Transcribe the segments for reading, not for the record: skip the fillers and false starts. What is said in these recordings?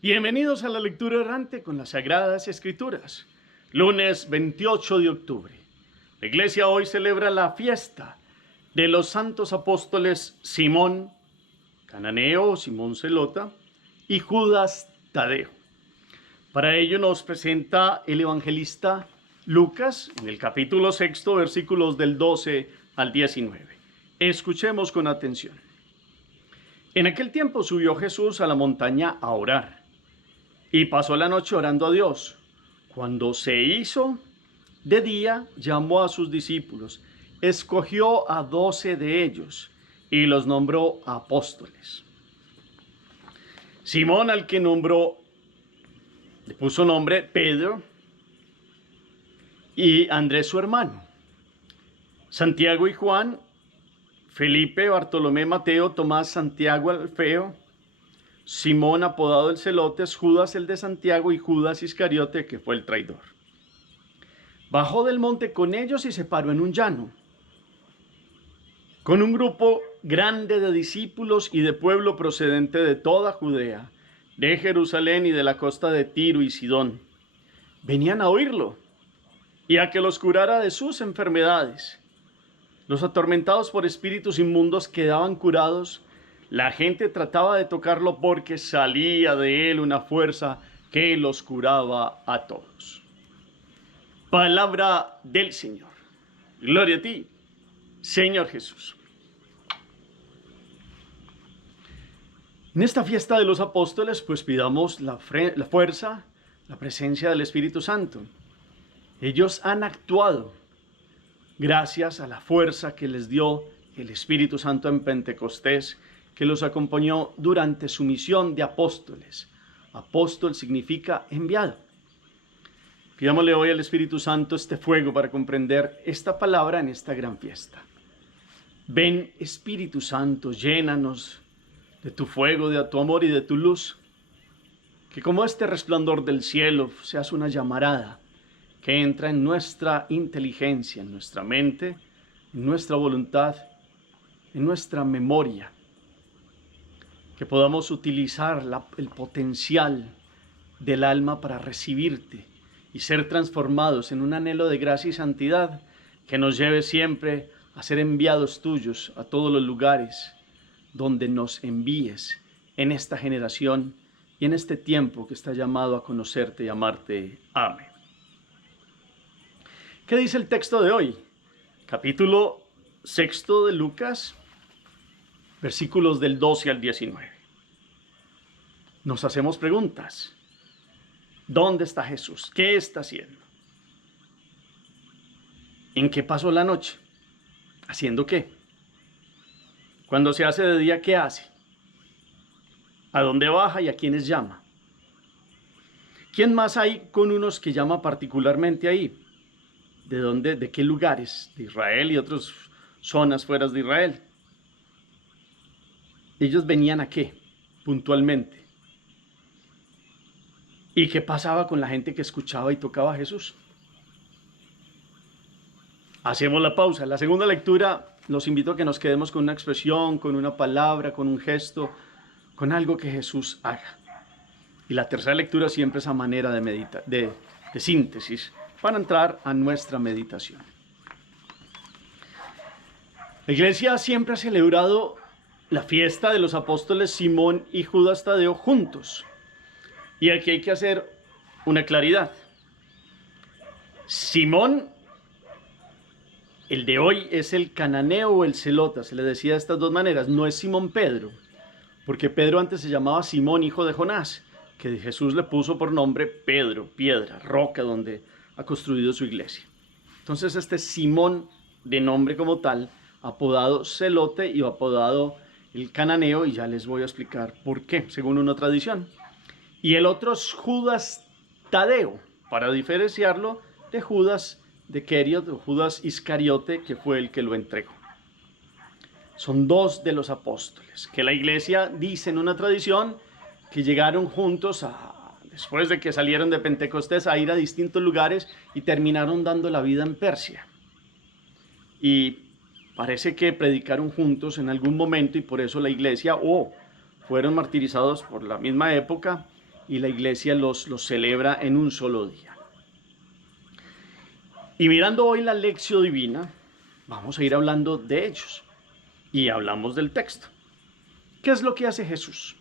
Bienvenidos a la lectura errante con las Sagradas Escrituras. Lunes 28 de octubre. La iglesia hoy celebra la fiesta de los santos apóstoles Simón Cananeo, Simón Zelota, y Judas Tadeo. Para ello nos presenta el evangelista Lucas en el capítulo 6, versículos del 12 al 19. Escuchemos con atención. En aquel tiempo subió Jesús a la montaña a orar y pasó la noche orando a Dios. Cuando se hizo de día, llamó a sus discípulos, escogió a 12 de ellos y los nombró apóstoles. Simón, al que nombró, le puso nombre Pedro, y Andrés su hermano, Santiago y Juan, Felipe, Bartolomé, Mateo, Tomás, Santiago Alfeo, Simón apodado el Celotes, Judas el de Santiago y Judas Iscariote, que fue el traidor. Bajó del monte con ellos y se paró en un llano, con un grupo grande de discípulos y de pueblo procedente de toda Judea, de Jerusalén y de la costa de Tiro y Sidón. Venían a oírlo y a que los curara de sus enfermedades. Los atormentados por espíritus inmundos quedaban curados. La gente trataba de tocarlo porque salía de él una fuerza que los curaba a todos. Palabra del Señor. Gloria a ti, Señor Jesús. En esta fiesta de los apóstoles, pues pidamos la fuerza, la presencia del Espíritu Santo. Ellos han actuado gracias a la fuerza que les dio el Espíritu Santo en Pentecostés, que los acompañó durante su misión de apóstoles. Apóstol significa enviado. Pidámosle hoy al Espíritu Santo este fuego para comprender esta palabra en esta gran fiesta. Ven, Espíritu Santo, llénanos de tu fuego, de tu amor y de tu luz. Que como este resplandor del cielo seas una llamarada que entra en nuestra inteligencia, en nuestra mente, en nuestra voluntad, en nuestra memoria. Que podamos utilizar el potencial del alma para recibirte y ser transformados en un anhelo de gracia y santidad que nos lleve siempre a ser enviados tuyos a todos los lugares donde nos envíes en esta generación y en este tiempo que está llamado a conocerte y amarte. Amén. ¿Qué dice el texto de hoy? Capítulo 6 de Lucas, versículos del 12 al 19. Nos hacemos preguntas. ¿Dónde está Jesús? ¿Qué está haciendo? ¿En qué pasó la noche? ¿Haciendo qué? Cuando se hace de día, ¿qué hace? ¿A dónde baja y a quiénes llama? ¿Quién más hay con unos que llama particularmente ahí? ¿De dónde? ¿De qué lugares? De Israel y otras zonas fuera de Israel. ¿Ellos venían a qué? Puntualmente. ¿Y qué pasaba con la gente que escuchaba y tocaba a Jesús? Hacemos la pausa. La segunda lectura los invito a que nos quedemos con una expresión, con una palabra, con un gesto, con algo que Jesús haga. Y la tercera lectura siempre es a manera de síntesis para entrar a nuestra meditación. La iglesia siempre ha celebrado la fiesta de los apóstoles Simón y Judas Tadeo juntos. Y aquí hay que hacer una claridad. Simón, el de hoy, es el cananeo o el celota. Se le decía de estas dos maneras. No es Simón Pedro, porque Pedro antes se llamaba Simón, hijo de Jonás, que Jesús le puso por nombre Pedro, piedra, roca, donde ha construido su iglesia. Entonces este Simón, de nombre como tal, apodado Celote y apodado el cananeo, y ya les voy a explicar por qué, según una tradición. Y el otro es Judas Tadeo, para diferenciarlo de Judas de Queriot o Judas Iscariote, que fue el que lo entregó. Son dos de los apóstoles, que la iglesia dice en una tradición que llegaron juntos después de que salieron de Pentecostés a ir a distintos lugares y terminaron dando la vida en Persia. Y parece que predicaron juntos en algún momento y por eso la iglesia fueron martirizados por la misma época y la iglesia los celebra en un solo día. Y mirando hoy la lección divina, vamos a ir hablando de ellos y hablamos del texto. ¿Qué es lo que hace Jesús?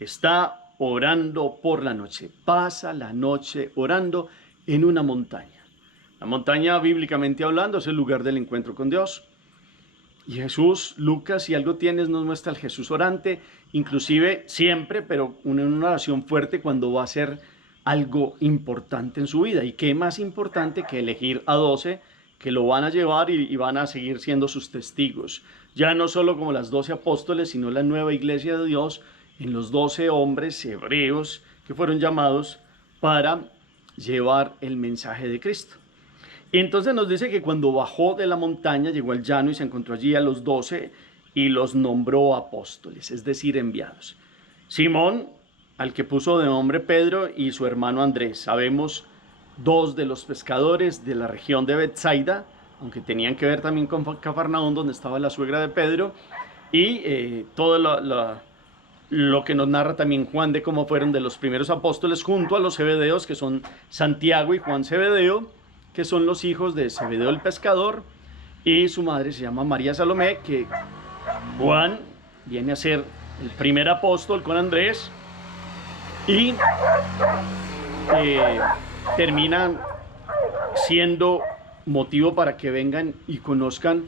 Está orando por la noche, pasa la noche orando en una montaña. La montaña, bíblicamente hablando, es el lugar del encuentro con Dios. Y Jesús, Lucas, si algo tienes, nos muestra al Jesús orante, inclusive siempre, pero en una oración fuerte cuando va a ser algo importante en su vida. Y qué más importante que elegir a 12 que lo van a llevar y van a seguir siendo sus testigos. Ya no solo como las 12 apóstoles, sino la nueva iglesia de Dios en los 12 hombres hebreos que fueron llamados para llevar el mensaje de Cristo. Y entonces nos dice que cuando bajó de la montaña, llegó al llano y se encontró allí a los 12 y los nombró apóstoles, es decir, enviados. Simón, al que puso de nombre Pedro, y su hermano Andrés. Sabemos, 2 de los pescadores de la región de Betsaida, aunque tenían que ver también con Cafarnaúm, donde estaba la suegra de Pedro, y todo lo que nos narra también Juan de cómo fueron de los primeros apóstoles, junto a los Zebedeos, que son Santiago y Juan Zebedeo, que son los hijos de Zebedeo el pescador, y su madre se llama María Salomé, que Juan viene a ser el primer apóstol con Andrés, y termina siendo motivo para que vengan y conozcan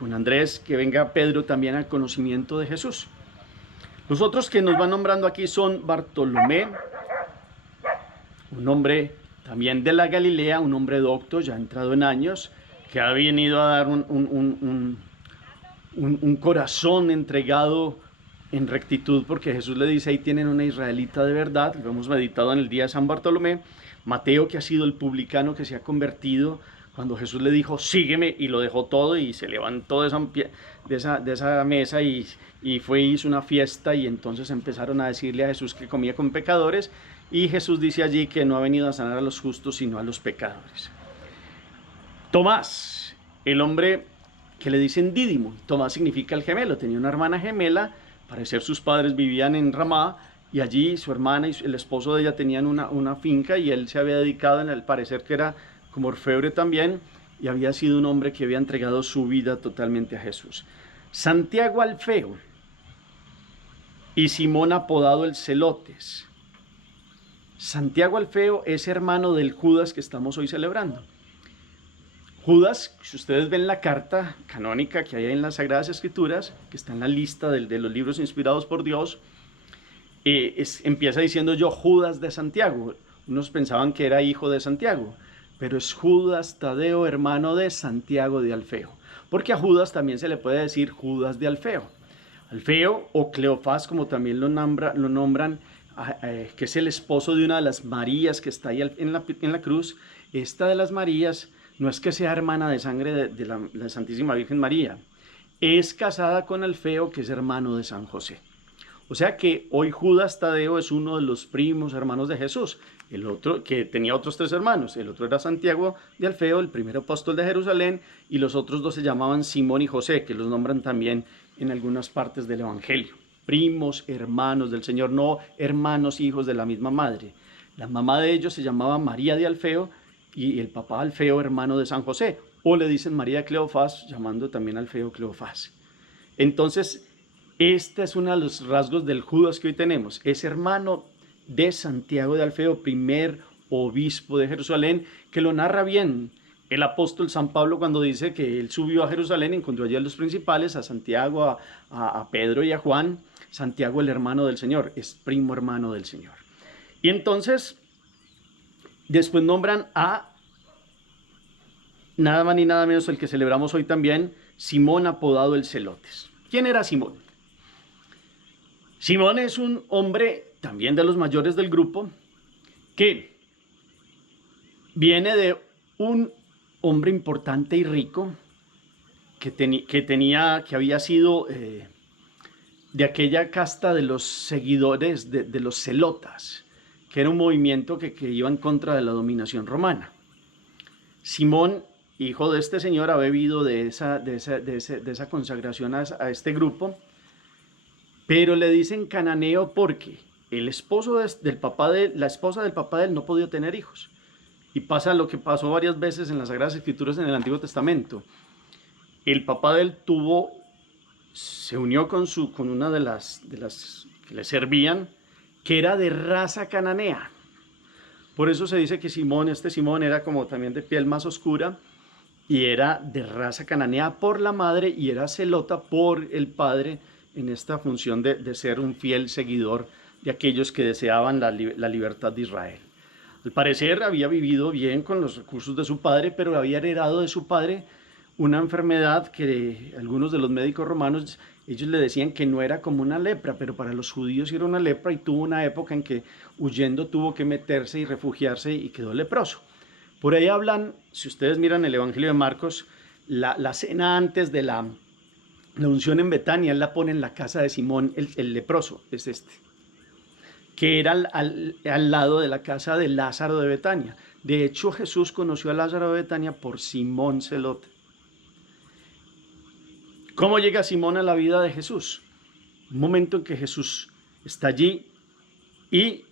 con Andrés, que venga Pedro también al conocimiento de Jesús. Los otros que nos van nombrando aquí son Bartolomé, un hombre también de la Galilea, un hombre docto, ya entrado en años, que ha venido a dar un corazón entregado en rectitud, porque Jesús le dice, ahí tienen una israelita de verdad, lo hemos meditado en el día de San Bartolomé. Mateo, que ha sido el publicano que se ha convertido, cuando Jesús le dijo, sígueme, y lo dejó todo y se levantó de esa mesa y fue y hizo una fiesta, y entonces empezaron a decirle a Jesús que comía con pecadores, y Jesús dice allí que no ha venido a sanar a los justos, sino a los pecadores. Tomás, el hombre que le dicen Dídimo. Tomás significa el gemelo, tenía una hermana gemela, parecer sus padres vivían en Ramá, y allí su hermana y el esposo de ella tenían una finca, y él se había dedicado, al parecer que era como orfebre también, y había sido un hombre que había entregado su vida totalmente a Jesús. Santiago Alfeo y Simón apodado el Celotes. Santiago Alfeo es hermano del Judas que estamos hoy celebrando. Judas, si ustedes ven la carta canónica que hay en las Sagradas Escrituras, que está en la lista de los libros inspirados por Dios, empieza diciendo yo, Judas de Santiago. Unos pensaban que era hijo de Santiago, pero es Judas Tadeo, hermano de Santiago de Alfeo, porque a Judas también se le puede decir Judas de Alfeo. Alfeo o Cleofás, como también lo nombran, que es el esposo de una de las Marías que está ahí en la cruz. Esta de las Marías no es que sea hermana de sangre de la Santísima Virgen María, es casada con Alfeo, que es hermano de San José. O sea que hoy Judas Tadeo es uno de los primos hermanos de Jesús. El otro, que tenía otros 3 hermanos, el otro era Santiago de Alfeo, el primer apóstol de Jerusalén, y los otros 2 se llamaban Simón y José, que los nombran también en algunas partes del Evangelio. Primos, hermanos del Señor, no hermanos, hijos de la misma madre. La mamá de ellos se llamaba María de Alfeo, y el papá Alfeo, hermano de San José, o le dicen María Cleofás, llamando también Alfeo Cleofás. Entonces, este es uno de los rasgos del Judas que hoy tenemos. Es hermano de Santiago de Alfeo, primer obispo de Jerusalén, que lo narra bien el apóstol San Pablo cuando dice que él subió a Jerusalén y encontró allí a los principales, a Santiago, a Pedro y a Juan. Santiago, el hermano del Señor, es primo hermano del Señor. Y entonces, después nombran a nada más ni nada menos el que celebramos hoy también, Simón apodado el Celotes. ¿Quién era Simón? Simón es un hombre también de los mayores del grupo, que viene de un hombre importante y rico, que había sido de aquella casta de los seguidores de los celotas, que era un movimiento que iba en contra de la dominación romana. Simón, hijo de este señor, ha bebido de esa consagración a este grupo, pero le dicen cananeo porque el esposo del papá de la esposa del papá de él no podía tener hijos. Y pasa lo que pasó varias veces en las Sagradas Escrituras en el Antiguo Testamento. El papá de él se unió con una de las que le servían, que era de raza cananea. Por eso se dice que Simón era como también de piel más oscura y era de raza cananea por la madre y era celota por el padre en esta función de ser un fiel seguidor de aquellos que deseaban la libertad de Israel. Al parecer había vivido bien con los recursos de su padre, pero había heredado de su padre una enfermedad que algunos de los médicos romanos, ellos le decían que no era como una lepra, pero para los judíos era una lepra y tuvo una época en que huyendo tuvo que meterse y refugiarse y quedó leproso. Por ahí hablan, si ustedes miran el Evangelio de Marcos, la cena antes de la unción en Betania, él la pone en la casa de Simón, el leproso, es que era al lado de la casa de Lázaro de Betania. De hecho, Jesús conoció a Lázaro de Betania por Simón Celote. ¿Cómo llega Simón a la vida de Jesús? Un momento en que Jesús está allí y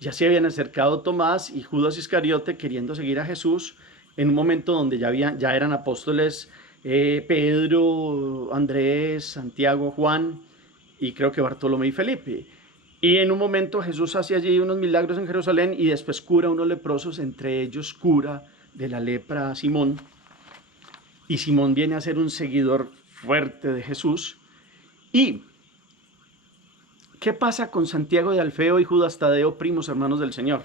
ya se habían acercado Tomás y Judas Iscariote queriendo seguir a Jesús, en un momento donde ya eran apóstoles Pedro, Andrés, Santiago, Juan y creo que Bartolomé y Felipe. Y en un momento Jesús hace allí unos milagros en Jerusalén y después cura a unos leprosos, entre ellos cura de la lepra a Simón. Y Simón viene a ser un seguidor fuerte de Jesús. ¿Y qué pasa con Santiago de Alfeo y Judas Tadeo, primos hermanos del Señor?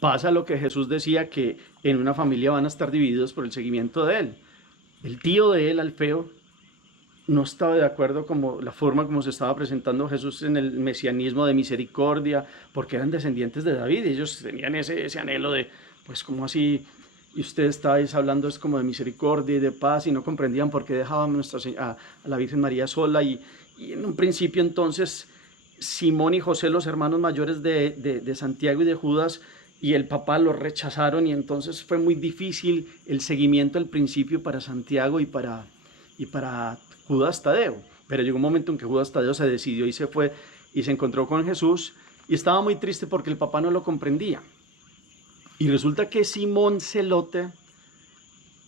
Pasa lo que Jesús decía, que en una familia van a estar divididos por el seguimiento de él. El tío de él, Alfeo, no estaba de acuerdo con la forma como se estaba presentando Jesús en el mesianismo de misericordia, porque eran descendientes de David y ellos tenían ese anhelo de, pues como así, y ustedes estáis hablando es como de misericordia y de paz y no comprendían por qué dejaban a la Virgen María sola y en un principio entonces Simón y José, los hermanos mayores de Santiago y de Judas, y el papá los rechazaron y entonces fue muy difícil el seguimiento al principio para Santiago y para Judas Tadeo. Pero llegó un momento en que Judas Tadeo se decidió y se fue y se encontró con Jesús y estaba muy triste porque el papá no lo comprendía. Y resulta que Simón Celote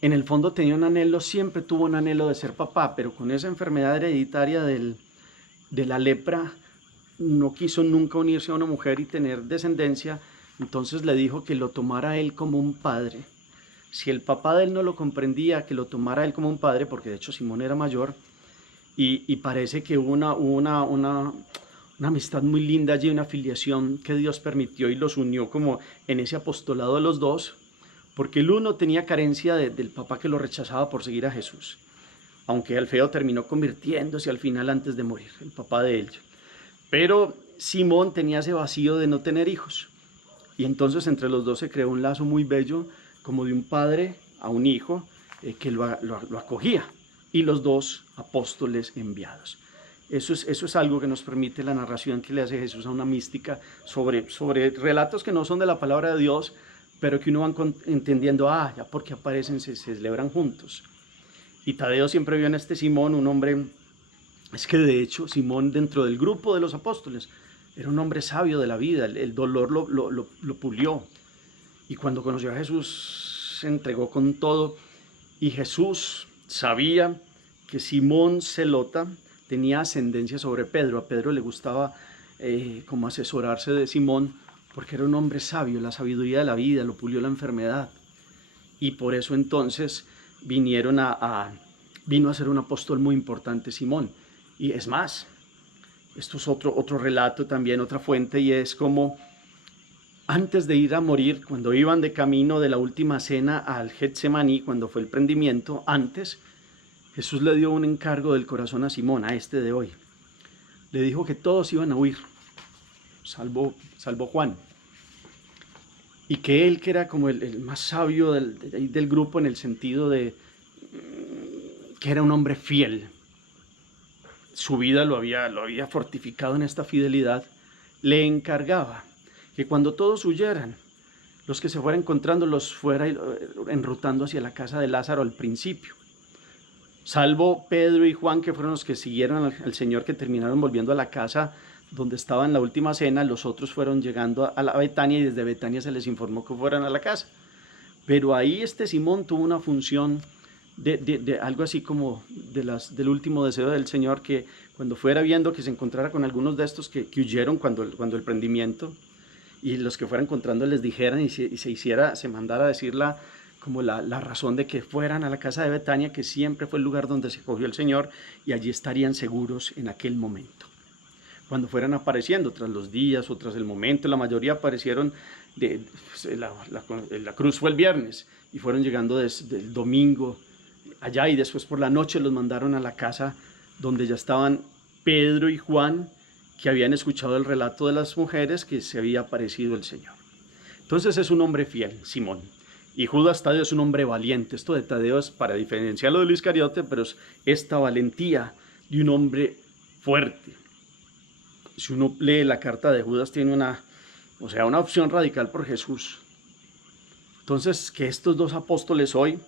en el fondo tenía un anhelo, siempre tuvo un anhelo de ser papá, pero con esa enfermedad hereditaria de la lepra no quiso nunca unirse a una mujer y tener descendencia. Entonces le dijo que lo tomara él como un padre. Si el papá de él no lo comprendía, que lo tomara él como un padre, porque de hecho Simón era mayor, y parece que hubo una amistad muy linda allí, una filiación que Dios permitió y los unió como en ese apostolado de los dos, porque el uno tenía carencia del papá que lo rechazaba por seguir a Jesús, aunque Alfeo terminó convirtiéndose al final antes de morir, el papá de él. Pero Simón tenía ese vacío de no tener hijos. Y entonces entre los dos se creó un lazo muy bello, como de un padre a un hijo que lo acogía. Y los dos apóstoles enviados. Eso es algo que nos permite la narración que le hace Jesús a una mística sobre relatos que no son de la palabra de Dios, pero que uno va entendiendo, ya porque aparecen, se celebran juntos. Y Tadeo siempre vio en este Simón un hombre, es que de hecho Simón dentro del grupo de los apóstoles, era un hombre sabio de la vida, el dolor lo pulió. Y cuando conoció a Jesús, se entregó con todo. Y Jesús sabía que Simón Zelota tenía ascendencia sobre Pedro. A Pedro le gustaba como asesorarse de Simón, porque era un hombre sabio, la sabiduría de la vida, lo pulió la enfermedad. Y por eso entonces vino a ser un apóstol muy importante Simón. Y es más, esto es otro relato también, otra fuente, y es como antes de ir a morir, cuando iban de camino de la última cena al Getsemaní, cuando fue el prendimiento, antes, Jesús le dio un encargo del corazón a Simón, a este de hoy. Le dijo que todos iban a huir, salvo Juan. Y que él, que era como el más sabio del grupo en el sentido de que era un hombre fiel, su vida lo había fortificado en esta fidelidad, le encargaba que cuando todos huyeran, los que se fueran encontrando los fuera enrutando hacia la casa de Lázaro al principio. Salvo Pedro y Juan, que fueron los que siguieron al Señor, que terminaron volviendo a la casa donde estaba en la última cena, los otros fueron llegando a la Betania y desde Betania se les informó que fueran a la casa. Pero ahí Simón tuvo una función de algo así como del último deseo del Señor, que cuando fuera viendo que se encontrara con algunos de estos que huyeron cuando el prendimiento, y los que fueran encontrando les dijeran y se mandara a decir como la razón de que fueran a la casa de Betania, que siempre fue el lugar donde se cogió el Señor, y allí estarían seguros en aquel momento. Cuando fueran apareciendo, tras los días o tras el momento, la mayoría aparecieron, la cruz fue el viernes, y fueron llegando desde el domingo allá, y después por la noche los mandaron a la casa donde ya estaban Pedro y Juan, que habían escuchado el relato de las mujeres que se había aparecido el Señor. Entonces es un hombre fiel, Simón. Y Judas Tadeo es un hombre valiente. Esto de Tadeo es para diferenciarlo del Iscariote, pero es esta valentía de un hombre fuerte. Si uno lee la carta de Judas, tiene una opción radical por Jesús. Entonces, que estos dos apóstoles hoy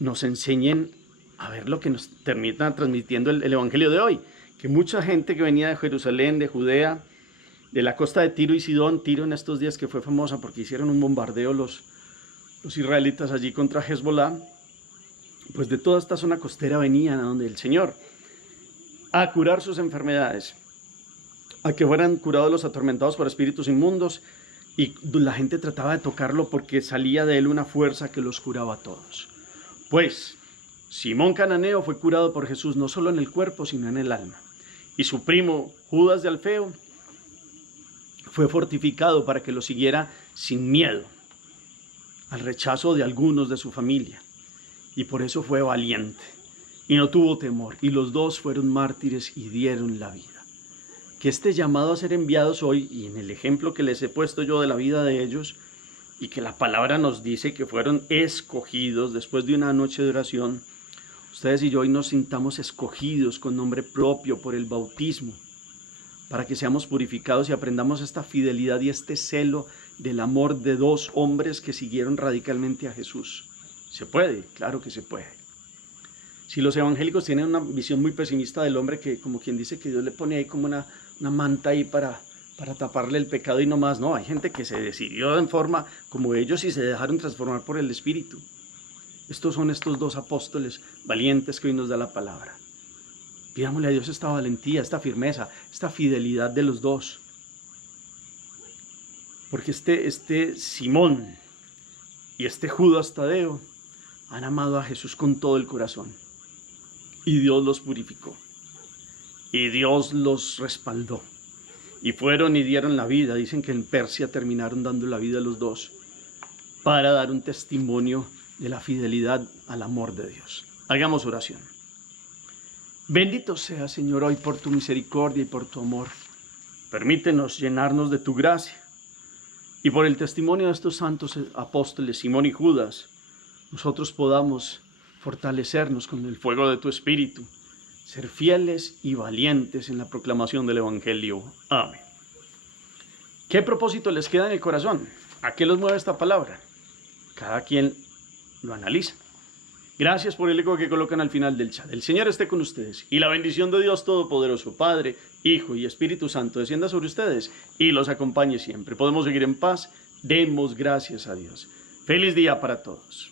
nos enseñen a ver lo que nos termina transmitiendo el Evangelio de hoy. Que mucha gente que venía de Jerusalén, de Judea, de la costa de Tiro y Sidón, Tiro en estos días que fue famosa porque hicieron un bombardeo los israelitas allí contra Hezbolá, pues de toda esta zona costera venían a donde el Señor a curar sus enfermedades, a que fueran curados los atormentados por espíritus inmundos, y la gente trataba de tocarlo porque salía de él una fuerza que los curaba a todos. Pues Simón Cananeo fue curado por Jesús no solo en el cuerpo, sino en el alma. Y su primo Judas de Alfeo fue fortificado para que lo siguiera sin miedo al rechazo de algunos de su familia. Y por eso fue valiente y no tuvo temor. Y los dos fueron mártires y dieron la vida. Que este llamado a ser enviados hoy, y en el ejemplo que les he puesto yo de la vida de ellos, y que la palabra nos dice que fueron escogidos después de una noche de oración, ustedes y yo hoy nos sintamos escogidos con nombre propio por el bautismo, para que seamos purificados y aprendamos esta fidelidad y este celo del amor de dos hombres que siguieron radicalmente a Jesús. ¿Se puede? Claro que se puede. Si los evangélicos tienen una visión muy pesimista del hombre, que como quien dice que Dios le pone ahí como una manta ahí para taparle el pecado y no más, no, hay gente que se decidió en forma como ellos y se dejaron transformar por el Espíritu. Estos son estos dos apóstoles valientes que hoy nos da la palabra. Pidámosle a Dios esta valentía, esta firmeza, esta fidelidad de los dos. Porque este Simón y este Judas Tadeo han amado a Jesús con todo el corazón. Y Dios los purificó. Y Dios los respaldó. Y fueron y dieron la vida. Dicen que en Persia terminaron dando la vida a los dos para dar un testimonio de la fidelidad al amor de Dios. Hagamos oración. Bendito sea, Señor, hoy por tu misericordia y por tu amor. Permítenos llenarnos de tu gracia. Y por el testimonio de estos santos apóstoles, Simón y Judas, nosotros podamos fortalecernos con el fuego de tu Espíritu, ser fieles y valientes en la proclamación del Evangelio. Amén. ¿Qué propósito les queda en el corazón? ¿A qué los mueve esta palabra? Cada quien lo analiza. Gracias por el eco que colocan al final del chat. El Señor esté con ustedes y la bendición de Dios Todopoderoso, Padre, Hijo y Espíritu Santo descienda sobre ustedes y los acompañe siempre. Podemos seguir en paz. Demos gracias a Dios. Feliz día para todos.